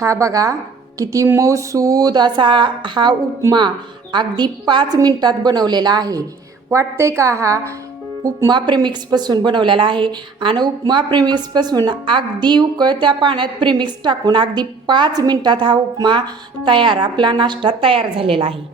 हा बघा किती मऊसूद असा हा उपमा अगदी 5 मिनिटात बनवलेला आहे. वाटतंय का हा उपमा प्रेमिक्सपासून बनवलेला आहे. आणि उपमा प्रेमिक्सपासून अगदी उकळत्या पाण्यात प्रेमिक्स टाकून अगदी 5 मिनिटात हा उपमा तयार, आपला नाश्ता तयार झालेला आहे.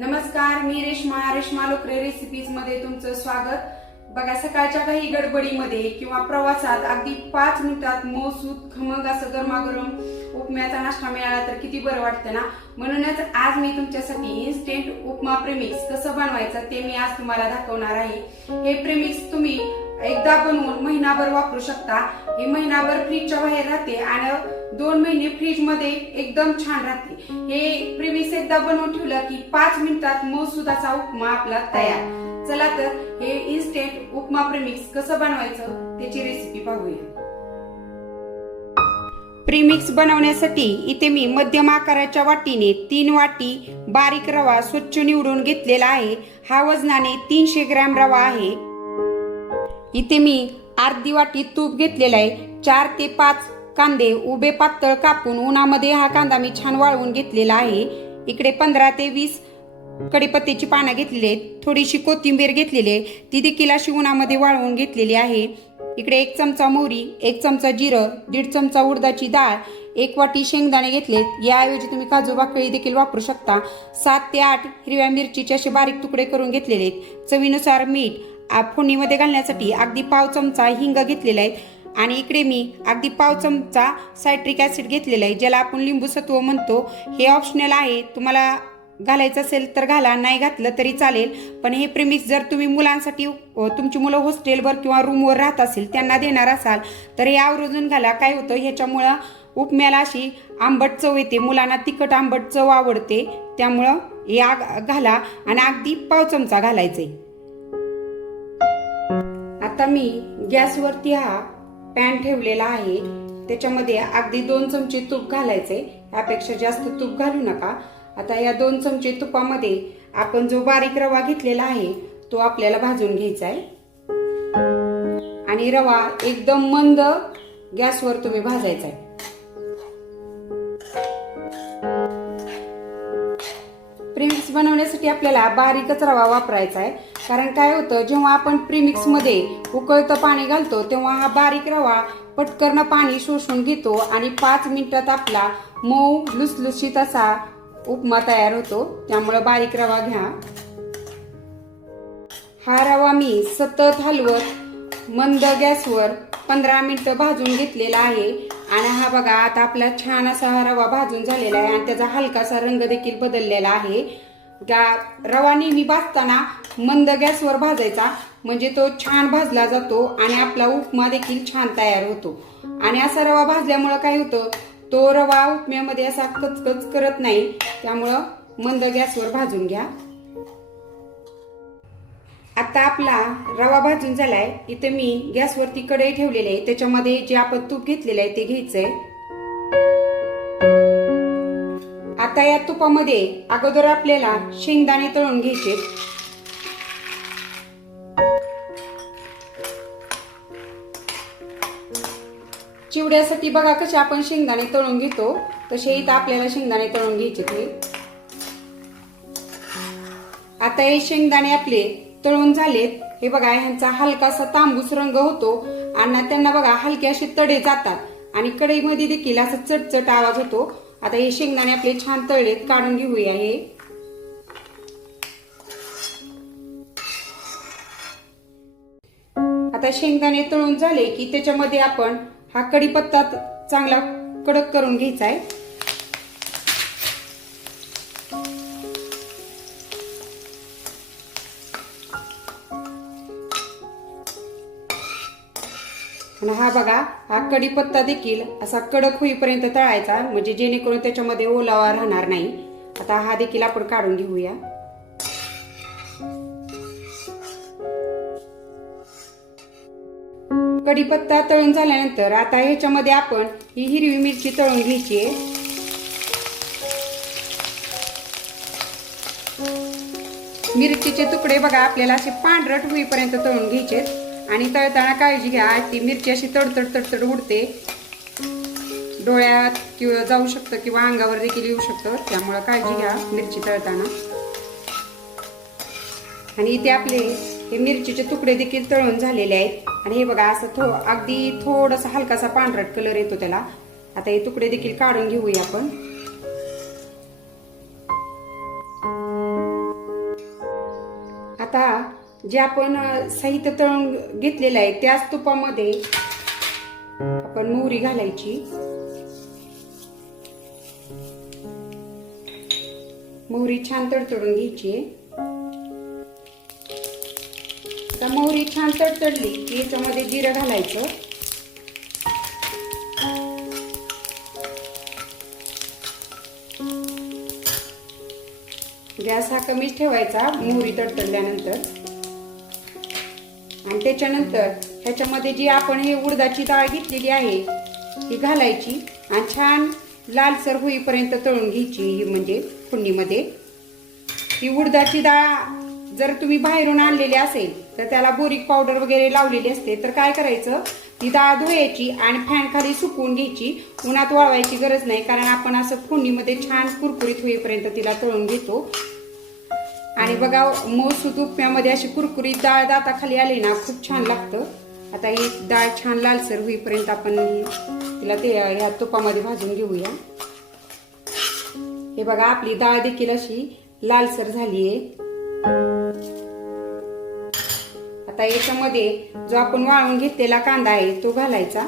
नमस्कार, मी रेश्मा लोकरे रेसिपीजमध्ये तुमचं स्वागत. बघा, सकाळच्या काही गडबडीमध्ये किंवा प्रवासात अगदी 5 मिनिटात मऊसूद खमंग असं गरमागरम उपम्याचा नाश्ता मिळाला तर किती बरं वाटतं ना. म्हणूनच आज मी तुमच्यासाठी इन्स्टंट उपमा प्रेमिक्स कसं बनवायचं ते मी आज तुम्हाला दाखवणार आहे. हे प्रेमिक्स तुम्ही एकदा बनवून महिनाभर वापरू शकता. हे महिनाभर फ्रीजच्या बाहेर राहते आणि 2 महिने फ्रीज मध्ये एकदम छान राहते. हे प्रेमिक्स एकदा बनवून ठेवलं की 5 मिनिटात मऊसूदाचा उपमा आपला तयार. चला तर हे इन्स्टंट उपमा प्रेमिक्स कसं बनवायचं त्याची रेसिपी पाहूया. प्रेमिक्स बनवण्यासाठी इथे मी मध्यम आकाराच्या वाटीने 3 वाटी बारीक रवा स्वच्छ निवडून घेतलेला आहे. हा वजनाने 300 ग्रॅम रवा आहे. इथे मी अर्धी वाटी तूप घेतलेला आहे. 4 ते 5 कांदे उभे पातळ कापून उन्हामध्ये हा कांदा मी छान वाळवून घेतलेला आहे. इकडे 15 ते 20 कढीपत्त्याची पानं घेतलेली आहेत. थोडीशी कोथिंबीर घेतलेली आहे, ती देखील अशी उन्हामध्ये वाळवून घेतलेली आहे. इकडे 1 चमचा मोहरी, 1 चमचा जिरं, 1.5 चमचा उडदाची डाळ, 1 वाटी शेंगदाणे घेतलेत. याऐवजी तुम्ही काजू बाकळी देखील वापरू शकता. 7 ते 8 हिरव्या मिरचीचे असे बारीक तुकडे करून घेतलेले आहेत. चवीनुसार मीठ. फोडणीमध्ये घालण्यासाठी अगदी पाव चमचा हिंग घेतलेला आहे. आणि इकडे मी अगदी पाव चमचा सायट्रिक ऍसिड घेतलेला आहे, ज्याला आपण लिंबू सत्व म्हणतो. हे ऑप्शनल आहे, तुम्हाला घालायचं असेल तर घाला, नाही घातलं तरी चालेल. पण हे प्रेमिक्स जर तुम्ही मुलांसाठी, तुमची मुलं हॉस्टेलवर किंवा रूमवर राहत असेल त्यांना देणार असाल तर हे आवर्जून घाला. काय होतं, ह्याच्यामुळं उपम्याला अशी आंबट चव येते. मुलांना तिखट आंबट चव आवडते, त्यामुळं हे घाला. आणि अगदी पाव चमचा घालायचे. आता मी गॅसवरती हा पॅन ठेवलेला आहे. त्याच्यामध्ये अगदी 2 चमचे तूप घालायचे. यापेक्षा जास्त तूप घालू नका. आता या 2 चमचे तुपामध्ये आपण जो बारीक रवा घेतलेला आहे तो आपल्याला भाजून घ्यायचा आहे. आणि रवा एकदम मंद गॅसवर तुम्ही भाजायचा आहे. प्रेमिक्स बनवण्यासाठी आपल्याला बारीकच रवा वापरायचा आहे. कारण काय होतं, जेव्हा आपण प्रेमिक्स मध्ये उकळतं पाणी घालतो तेव्हा हा बारीक रवा पटकन पाणी शोषून घेतो आणि 5 मिनिटात आपला मऊ लुसलुशीत असा उपमा तयार होतो. त्यामुळे बारीक रवा घ्या. हा रवा मी सतत हलवत मंद गॅसवर 15 मिनिटं भाजून घेतलेला आहे. आणि हा बघा, आता आपला छान असा हा रवा भाजून झालेला आहे आणि त्याचा हलकासा रंग देखील बदललेला आहे. रवा नेहमी भाजताना मंद गॅसवर भाजायचा, म्हणजे तो छान भाजला जातो आणि आपला उपमा देखील छान तयार होतो. आणि असा रवा भाजल्यामुळं काय होतं, तो रवा उपम्यामध्ये असा कचकच करत नाही. त्यामुळं मंद गॅसवर भाजून घ्या. आता आपला रवा भाजून झालाय. इथे मी गॅसवरती कढई ठेवलेली आहे. त्याच्यामध्ये जे आपण तूप घेतलेलं आहे ते घ्यायचंय. आता या तुपामध्ये अगोदर आपल्याला शेंगदाणे तळून घ्यायचे. चिवड्यासाठी बघा कसे आपण शेंगदाणे तळून घेतो, तसे इथं आपल्याला शेंगदाणे तळून घ्यायचे. आता हे शेंगदाणे आपले तळून झालेत. हे बघा, ह्यांचा हलकासा तांबूस रंग होतो आणि त्यांना बघा हलके असे तडे जातात आणि कढईमध्ये देखील असा चटचट आवाज होतो. आता हे शेंगदाणे आपले छान तळलेत, काढून घेऊया. हे आता शेंगदाणे तळून झाले की त्याच्यामध्ये आपण हा कढीपत्ता चांगला कडक करून घ्यायचा आहे. आणि हा बघा, हा कढीपत्ता देखील असा कडक होईपर्यंत तळायचा, म्हणजे जेणेकरून त्याच्यामध्ये ओलावा राहणार नाही. आता हा देखील आपण काढून घेऊया. कढीपत्ता तळून झाल्यानंतर आता ह्याच्यामध्ये आपण ही हिरवी मिरची तळून घ्यायची आहे. मिरचीचे तुकडे बघा आपल्याला असे पांढरट होईपर्यंत तळून घ्यायचे. आणि तळताना काळजी घ्या, ती मिरची अशी तडतड तडतड उडते. डोळ्यात किंवा जाऊ शकतं किंवा अंगावर देखील येऊ शकतं, त्यामुळे काळजी घ्या मिरची तळताना. आणि इथे आपले हे मिरचीचे तुकडे देखील तळून झालेले आहेत. आणि हे बघा असं अगदी थोडासा हलकासा पांढरट कलर येतो त्याला. आता हे तुकडे देखील काढून घेऊया आपण. आता जे आपण साहित्य तळून घेतलेलं आहे त्याच तुपामध्ये आपण मोहरी घालायची. मोहरी छान तडतडून घ्यायची. आता मोहरी छान तडतडली की याच्यामध्ये जिरं घालायचं. गॅस हा कमीच ठेवायचा मोहरी तडतडल्यानंतर. आणि त्याच्यानंतर ह्याच्यामध्ये जी आपण हे उडदाची डाळ घेतलेली आहे ही घालायची आणि छान लालसर होईपर्यंत तळून घ्यायची. ही म्हणजे फोडणीमध्ये ही उडदाची डाळ जर तुम्ही बाहेरून आणलेली असेल तर त्याला बोरिक पावडर वगैरे लावलेली असते, तर काय करायचं ती डाळ धुवायची आणि फॅन खाली सुकवून घ्यायची. उन्हात वाळवायची गरज नाही, कारण आपण असं फोडणीमध्ये छान कुरकुरीत होईपर्यंत तिला तळून घेतो. आणि बघा मऊसूत उपम्यामध्ये अशी कुरकुरीत डाळ दाताखाली आली ना खूप छान लागतं. आता ही डाळ छान लालसर होईपर्यंत आपण तिला ह्या तुपामध्ये भाजून घेऊया. हे बघा आपली डाळ देखील अशी लालसर झालीये. आता याच्यामध्ये जो आपण वाळून घेतलेला कांदा आहे तो घालायचा.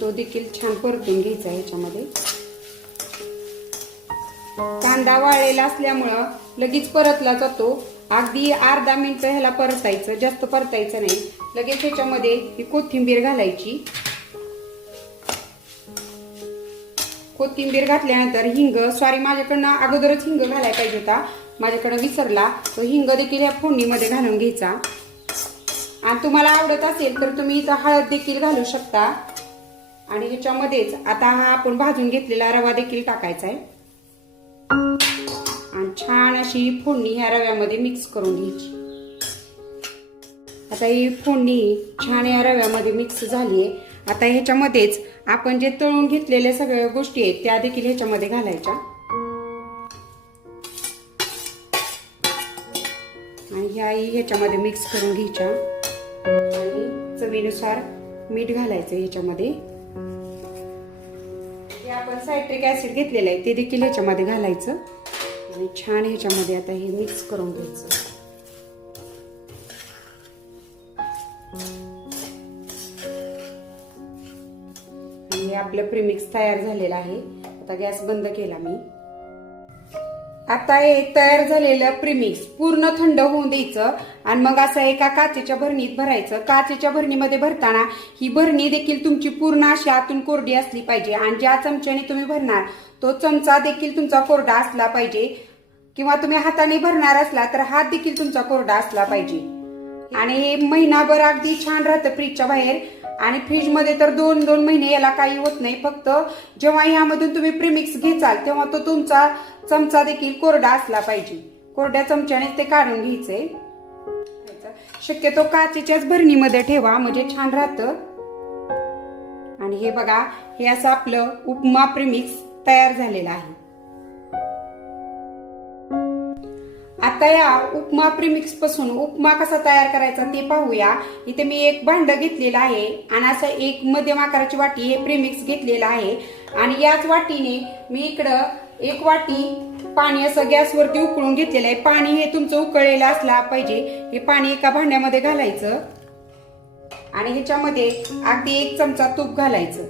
तो देखील छान परतून घ्यायचा. ह्याच्यामध्ये कांदा वाळलेला असल्यामुळं लगेच परतला जातो. अगदी अर्धा मिनिट ह्याला परतायचं, जास्त परतायचं नाही. लगेच ह्याच्यामध्ये ही कोथिंबीर घालायची. कोथिंबीर घातल्यानंतर हिंग, सॉरी माझ्याकडनं अगोदरच हिंग घालायला पाहिजे होता, माझ्याकडं विसरला. तो हिंग देखील ह्या फोडणीमध्ये घालून घ्यायचा. आणि तुम्हाला आवडत असेल तर तुम्ही इथं हळद देखील घालू शकता. आणि ह्याच्यामध्येच आता हा आपण भाजून घेतलेला रवा देखील टाकायचा आहे. आणि छान अशी फोडणी ह्या रव्यामध्ये मिक्स करून घ्यायची. आता ही फोडणी छान या रव्यामध्ये मिक्स झाली आहे. आता ह्याच्यामध्येच आपण जे तळून घेतलेल्या सगळ्या गोष्टी आहेत त्या देखील ह्याच्यामध्ये घालायच्या. आणि ह्याच्यामध्ये मिक्स करून घ्यायच्या. आणि चवीनुसार मीठ घालायचं ह्याच्यामध्ये. जे आपण सायट्रिक ऍसिड घेतलेलं आहे ते देखील ह्याच्यामध्ये घालायचं. आणि छान ह्याच्यामध्ये आता हे मिक्स करून घ्यायचं. आणि आपलं प्रीमिक्स तयार झालेलं आहे. आता गॅस बंद केला मी. आता हे तयार झालेलं प्रीमिक्स पूर्ण थंड होऊन द्यायचं आणि मग असं एका काचेच्या भरणीत भरायचं. काचेच्या भरणीमध्ये भरताना ही भरणी देखील तुमची पूर्ण अशी आतून कोरडी असली पाहिजे. आणि ज्या चमच्याने तुम्ही भरणार तो चमचा देखील तुमचा कोरडा असला पाहिजे. किंवा तुम्ही हाताने भरणार असला तर हात देखील तुमचा कोरडा असला पाहिजे. आणि हे महिनाभर अगदी छान राहतं फ्रीजच्या बाहेर. आणि फ्रीज मध्ये तर 2-2 महिने याला काही होत नाही. फक्त जेव्हा यामधून तुम्ही प्रीमिक्स घेचाल तेव्हा तो तुमचा चमचा देखील कोरडा असला पाहिजे. कोरड्या चमच्याने ते काढून घ्यायचंय. शक्यतो काचेच्याच भरणीमध्ये ठेवा म्हणजे छान राहतं. आणि हे बघा हे असं आपलं उपमा प्रीमिक्स तयार झालेलं आहे. आता या उपमा प्रीमिक्स पासून उपमा कसा तयार करायचा ते पाहूया. इथे मी एक भांड घेतलेलं आहे आणि असं एक मध्यम आकाराची वाटी हे प्रीमिक्स घेतलेलं आहे. आणि याच वाटीने मी इकडं 1 वाटी पाणी असं गॅसवरती उकळून घेतलेलं आहे. पाणी हे तुमचं उकळलेलं असला पाहिजे. हे पाणी एका भांड्यामध्ये घालायचं आणि ह्याच्यामध्ये अगदी 1 चमचा तूप घालायचं.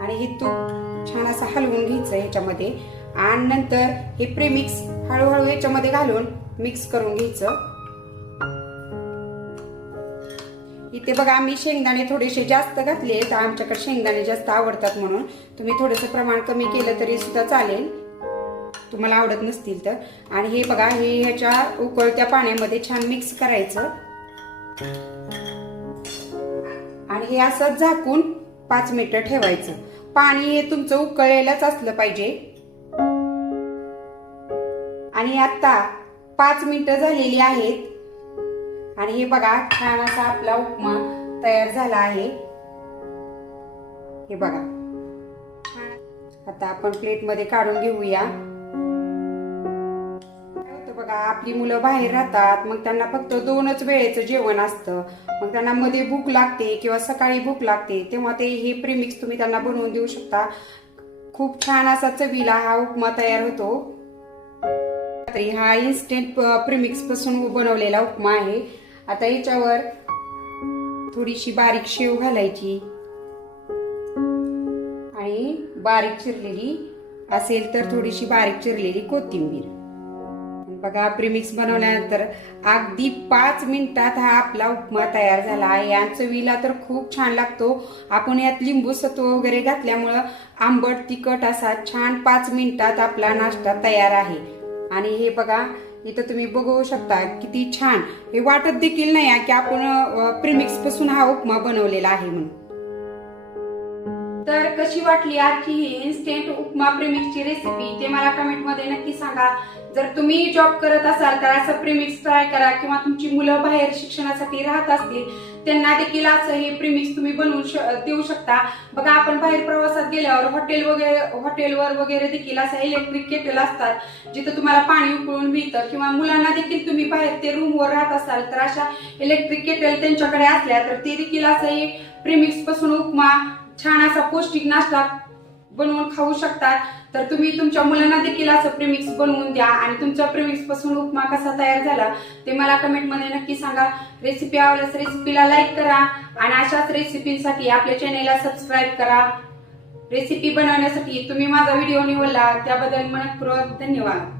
आणि हे तूप छान असं हलवून घ्यायचं ह्याच्यामध्ये. आणि नंतर हे प्रीमिक्स हळूहळू याच्यामध्ये घालून मिक्स करून घ्यायचं. इथे बघा मी शेंगदाणे थोडेसे जास्त घातले, तर आमच्याकडे शेंगदाणे जास्त आवडतात म्हणून तुम्ही थोडंसं प्रमाण कमी केलं तरी सुद्धा चालेल तुम्हाला आवडत नसतील तर. आणि हे बघा हे ह्याच्या उकळत्या पाण्यामध्ये छान मिक्स करायचं. आणि हे असं झाकून 5 मिनिटं ठेवायचं. पाणी हे तुमचं उकळलेलंच असलं पाहिजे. आणि आता 5 मिनिटं झालेली आहेत. आणि हे बघा छान असा आपला उपमा तयार झाला आहे. हे बघा. आता आपण प्लेट मध्ये काढून घेऊया. बघा, आपली मुलं बाहेर राहतात, मग त्यांना फक्त 2च वेळेचं जेवण असतं. मग त्यांना मध्ये भूक लागते किंवा सकाळी भूक लागते, तेव्हा ते हे प्रीमिक्स तुम्ही त्यांना बनवून देऊ शकता. खूप छान असा चवीला हा उपमा तयार होतो. हा इन्स्टंट प्रीमिक्स पासून बनवलेला उपमा आहे. आता याच्यावर थोडीशी बारीक शेव घालायची आणि बारीक चिरलेली असेल तर थोडीशी बारीक चिरलेली कोथिंबीर. बघा, प्रीमिक्स बनवल्यानंतर अगदी 5 मिनिटात हा आपला उपमा तयार झाला आहे. या चवीला तर खूप छान लागतो. आपण यात लिंबू सत्व वगैरे घातल्यामुळं आंबट तिखट असा छान 5 मिनिटात आपला नाश्ता तयार आहे. आणि हे बघा, इथं तुम्ही बघू शकता किती छान. हे वाटत देखील नाही की आपण प्रीमिक्स पासून हा उपमा बनवलेला आहे म्हणून. तर कशी वाटली आजची ही इन्स्टंट उपमा प्रीमिक्सची रेसिपी ते मला कमेंट मध्ये नक्की सांगा. जर तुम्ही जॉब करत असाल तर असं प्रीमिक्स ट्राय करा, किंवा तुमची मुलं बाहेर शिक्षणासाठी राहत असतील त्यांना देखील असं हे प्रीमिक्स तुम्ही बनवून देऊ शकता. बघा, आपण बाहेर प्रवासात गेल्यावर हॉटेलवर वगैरे देखील असं इलेक्ट्रिक केटल असतात जिथं तुम्हाला पाणी उकळून मिळतं, किंवा मुलांना देखील तुम्ही बाहेर ते रूमवर राहत असाल तर अशा इलेक्ट्रिक केटल त्यांच्याकडे असल्या तर ते देखील असं हे प्रीमिक्स पासून उपमा छान असा पौष्टिक नाश्ता बनवून खाऊ शकतात. तर तुम्ही तुमच्या मुलांना देखील असं प्रीमिक्स बनवून द्या आणि तुमच्या प्रीमिक्स पासून उपमा कसा तयार झाला ते मला कमेंट मध्ये नक्की सांगा. रेसिपी आवडल्यास रेसिपीला लाईक करा आणि अशाच रेसिपीसाठी आपल्या चॅनेलला सबस्क्राईब करा. रेसिपी बनवण्यासाठी तुम्ही माझा व्हिडिओ निवडला त्याबद्दल मनपूर्वक धन्यवाद.